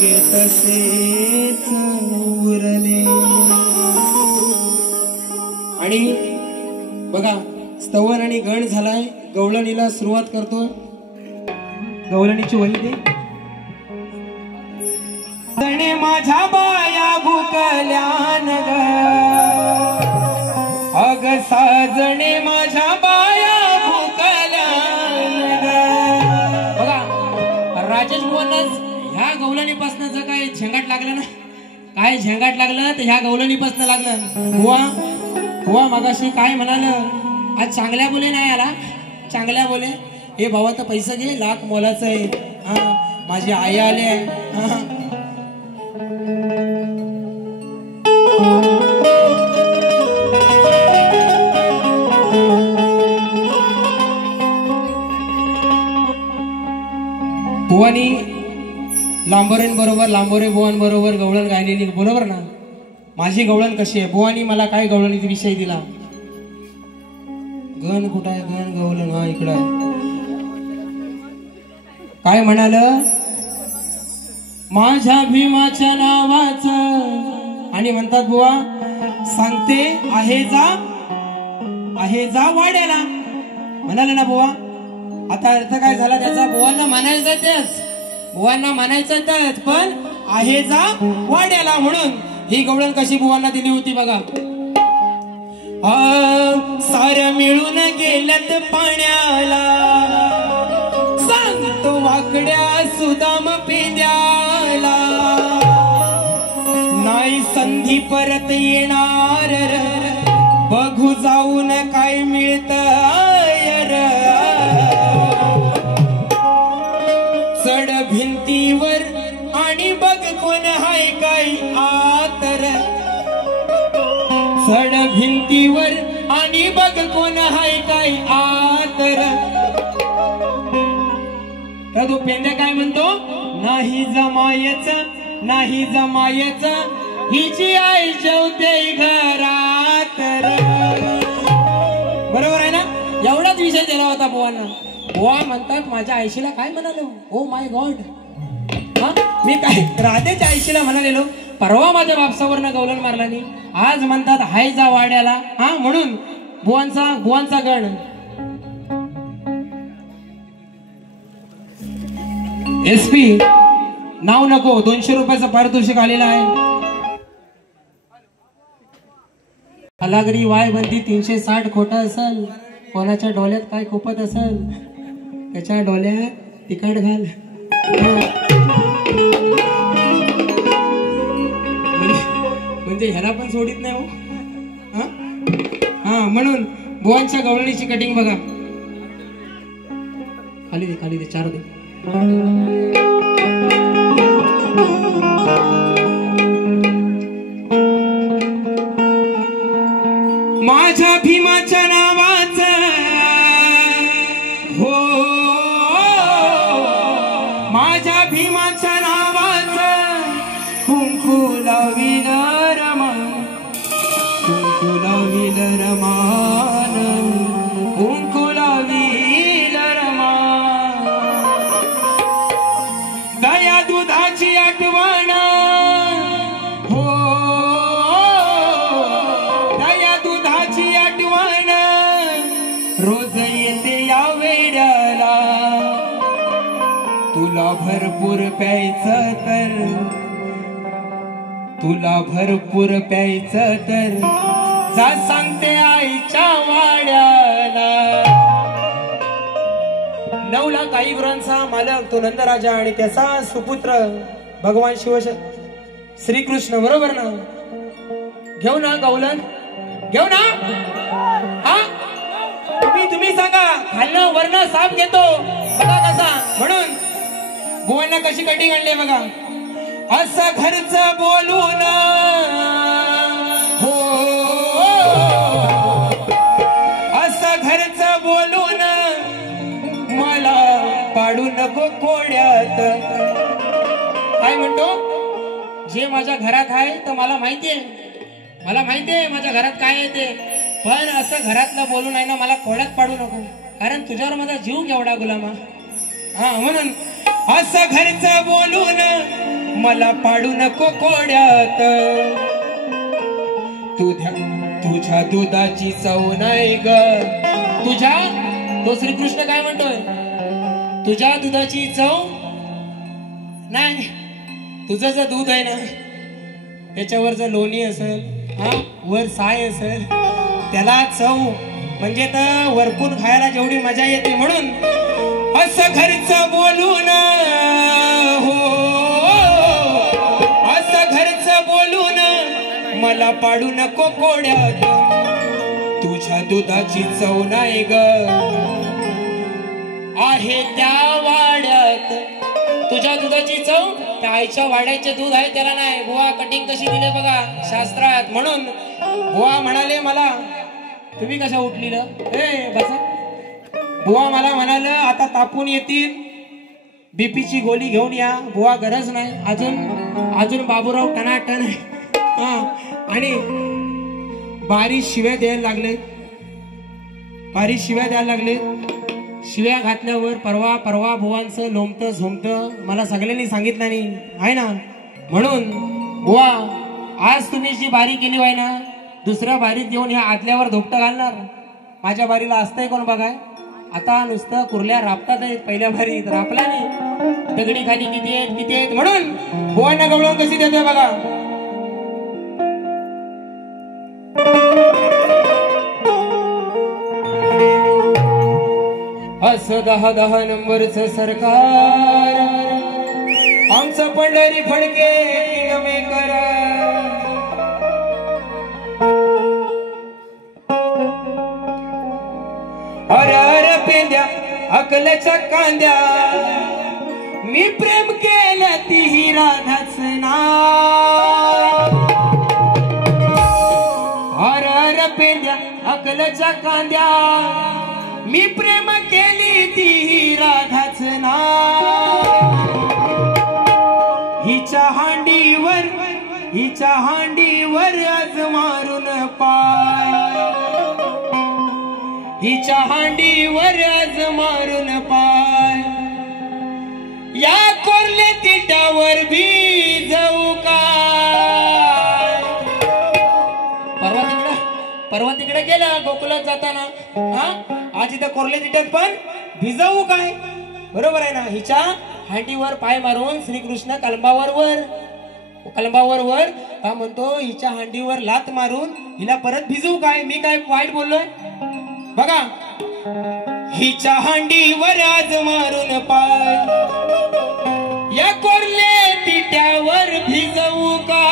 योग्य तसेच उरले. आणि बघा स्तवन आणि गण झालाय. गवळणीला सुरुवात करतो. गवळणीची वही दे माझ्या बाया भुकल्यान ग अग साजणे माझ्या बाया भुकल्यान ग. बघा राजेश बुवांनाच ह्या गवळणीपासून जर काय झेंगाट लागलं ना, काय झेंगाट लागलं तर ह्या गवळणीपासून लागलं. बुवा मगाशी काय म्हणालं, आज चांगल्या बोले नाही आला, चांगल्या बोले. हे भावा तर पैसा घे, लाख मोलाचं आहे. हा माझी आई आले. बुवानी लांबोरेन बरोबर, लांबोरे बुवान बरोबर गवळण गायलेली बरोबर ना. माझी गवळण कशी आहे, बुवानी मला काय गवळणीचा विषय दिला. गण कुठं आहे, गण गवळण हा इकडं आहे. काय म्हणाल, माझ्या भीमाच्या नावाचं. आणि म्हणतात बुवा सांगते आहे जा वाड्याला. म्हणाले ना बुवा. आता अर्थ काय झाला त्याचा, बुवांना म्हणायचं तेच पण आहे जा वाड्याला. म्हणून ही गवळण कशी बुवांना दिली होती बघा. साऱ्या मिळून गेल्यात पाण्याला, सांगतो वाकड्या सुदाम पेद्याला. नाही संधी परत येणार, बघू जाऊन काय मिळत. चढ भिंतीवर आणि बघ कोण हाय काय आतर. चढ भिंतीवर आणि बघ कोण हाय काय आतर. तर तो पेंड्या काय म्हणतो, नाही जमायचं हिची आई जेवते घरात. बरोबर आहे ना. एवढाच विषय दिला होता बुवांना. बुवा म्हणतात माझ्या आईशीला काय म्हणालो, ओ माय गॉड. हा मी काय राधेच्या आईशीला म्हणालेलो, परवा माझ्या बापसावरनं गवलन मारला नाही. आज म्हणतात हाय जा वाड्याला. हा म्हणून बुवांचा गण. SP नाव नको, 200 रुपयाचं पारितोषिक आलेलं आहे. हलागरी वाय बंदी 360 खोटं असल. कोणाच्या डोल्यात काय खुपत असल त्याच्या डोल्यात तिखट घाल. म्हणजे ह्याला पण सोडित नाही हो. हा म्हणून बुवांच्या गवळणीची कटिंग बघा. खाली दे 4 दे. माझ्या भीमाच्या नावाचं हो, माझ्या भीमाच्या नावाचं कुंकू लाविलं रमान, कुंकू लाविलं रमान, कुंकू लाविलं रमान. दया दुधाची आठवण हो, दया दुधाची आठवण रोज येते या वेड्याला. तुला भरपूर प्यायचं तर, तुला भरपूर प्यायचं तर जा सांगते आईच्या वाड्याला. 9 लाख आई गुरांचा मालक तो नंदराजा आणि त्याचा सुपुत्र भगवान शिव श्रीकृष्ण. बरोबर ना. घेऊ ना गवलन, घेऊ ना. हा तुम्ही सांगा. खाल्लं वरण साप घेतो बघा कसा. म्हणून बुवांना कशी कटिंग आणली बघा. असं घरचं बोलून हो, असं घरचं बोलून मला पाडू नको कोड्यात. काय म्हणतो, जे माझ्या घरात आहे तर मला माहितीये माझ्या घरात काय आहे ते. पण असं घरातलं बोलून आहे ना मला कोड्यात पाडू नको, कारण तुझ्यावर माझा जीव केवढा गुलामा. हा म्हणून असं घरचं बोलून मला पाडू नको कोड्यात, तुझ्या दुधाची चव नाही ग, तुझ्या तो श्रीकृष्ण काय म्हणतोय, तुझ्या दुधाची चव नाही, तुझं जर दूध आहे ना त्याच्यावर जर लोणी असेल, हा वर साय असेल, त्याला चव म्हणजे तर वरपून खायला जेवढी मजा येते. म्हणून असं घरचं बोलून हो, असं घरचं बोलून मला पाडू नको कोड्यात, तुझ्या दुधाची चव नाही ग, आहे त्या वाड्यात. तुझ्या दुधाची चव त्या आईच्या वाड्याचे दूध आहे त्याला नाही. बुवा कटिंग कशी दिले बघा शास्त्रात. म्हणून बुवा म्हणाले मला, तुम्ही कशा उठलीला ए बसा. बुवा मला म्हणाले आता तापून येतील, बीपीची गोळी घेऊन या. बुवा गरज नाही, अजून बाबूराव टनाटन आहे. आणि बारीश शिव्या द्यायला लागले, बारीश शिव्या द्यायला लागले. शिव्या घातल्यावर परवा बुवांचं लोमतं झोमतं मला सगळ्यांनी सांगितलं नाही आहे ना. म्हणून बुवा आज तुम्ही जी बारी केली आहे ना, दुसऱ्या बारीत येऊन ह्या आदल्यावर धोपटं घालणार. माझ्या बारीला असतंय कोण बघाय. आता नुसतं कुर्ल्या राबतात आहेत, पहिल्या बारीत रापला नाही. दगडी खाली किती आहेत. म्हणून बुवांना गवळण कशी देते बघा. असं 10 नंबरचं सरकार, आमचं पंढरी फडके किंगमेकर. अरे पेंद्या अकलच्या कांद्या, मी प्रेम केलं तीही राधाच नाव. अरे पेंद्या अकलच्या कांद्या, मी प्रेम केली ती राधाच नाव. हिच्या हांडीवर आज मारून पाय, हिच्या हांडीवर आज मारून पाय. या कोरले तिट्यावर भी जाऊ काय. परवा तिकडे गेला गोकुलात जाताना, आज इथं कोरले तिट्यात पण भिजवू काय. बरोबर आहे ना. हिच्या हांडीवर पाय मारून श्रीकृष्ण कलंबावर वर का म्हणतो, हिच्या हांडीवर लात मारून हिला परत भिजवू काय. मी काय वाईट बोललोय बघा. हिच्या हांडीवर आज मारून पाय, या कोरले तिट्यावर भिजवू काय.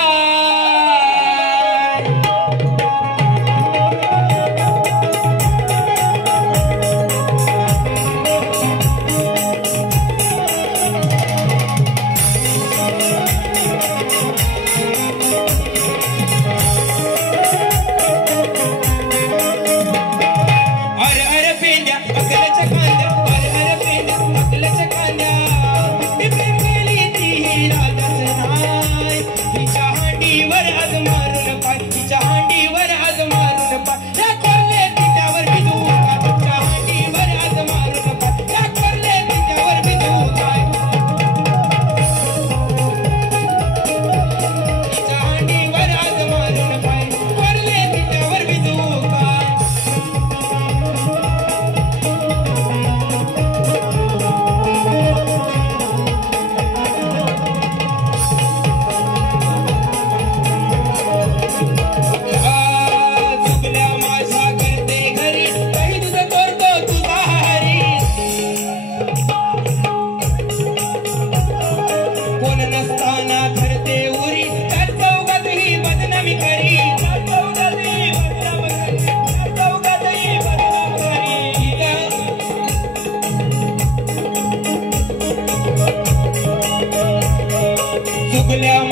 चुकल्या